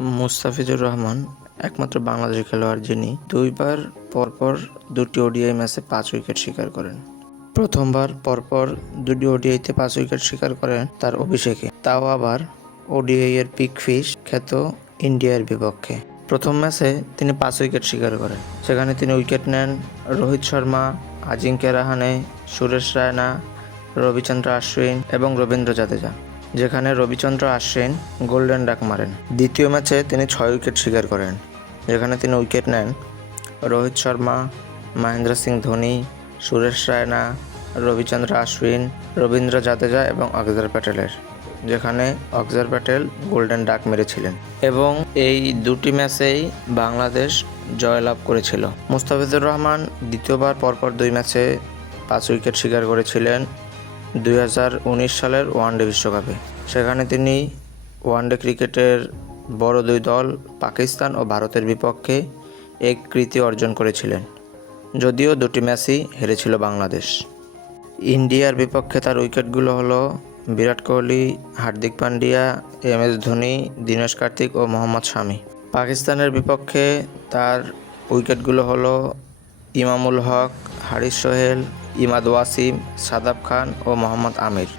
মুস্তাফিজুর রহমান, একমাত্র বাংলাদেশি খেলোয়াড় যিনি দুইবার পরপর দুটি ওডিআই ম্যাচে পাঁচ উইকেট শিকার করেন। প্রথমবার পরপর দুটি ওডিআইতে পাঁচ উইকেট শিকার করেন তার অভিষেকে। তাও আবার ওডিআই এর পিক ফিশ খ্যাত ইন্ডিয়ার বিপক্ষে। প্রথম ম্যাচে তিনি পাঁচ উইকেট শিকার করেন। সেখানে তিনি উইকেট নেন রোহিত শর্মা, আজিঙ্ক্য রাহানে, সুরেশ রায়না, রবিচন্দ্র আশ্বিন এবং রবীন্দ্র জাদেজা। যেখানে রবিচন্দ্র আশ্বিন গোল্ডেন ডাক মারেন। দ্বিতীয় ম্যাচে তিনি ছয় উইকেট শিকার করেন, যেখানে তিনি উইকেট নেন রোহিত শর্মা, মহেন্দ্র সিং ধোনি, সুরেশ রায়না, রবিচন্দ্র আশ্বিন, রবীন্দ্র জাদেজা এবং অক্ষর প্যাটেলের, যেখানে অক্ষর প্যাটেল গোল্ডেন ডাক মেরেছিলেন। এবং এই দুটি ম্যাচেই বাংলাদেশ জয়লাভ করেছিল। মুস্তাফিজুর রহমান দ্বিতীয়বার পরপর দুই ম্যাচে পাঁচ উইকেট শিকার করেছিলেন দুই হাজার উনিশ সালের ওয়ানডে বিশ্বকাপে। সেখানে তিনি ওয়ানডে ক্রিকেটের বড় দুই দল, পাকিস্তান ও ভারতের বিপক্ষে এক কৃতি অর্জন করেছিলেন। যদিও দুটি ম্যাচই হেরেছিল বাংলাদেশ। ইন্ডিয়ার বিপক্ষে তার উইকেটগুলো হলো বিরাট কোহলি, হার্দিক পান্ডিয়া, এম এস ধোনি, দীনেশ কার্তিক ও মোহাম্মদ শামি। পাকিস্তানের বিপক্ষে তার উইকেটগুলো হলো ইমামুল হক, হারিস সোহেল ইমাদ ওয়াসিম সাদাব খান ও মোহাম্মদ আমির।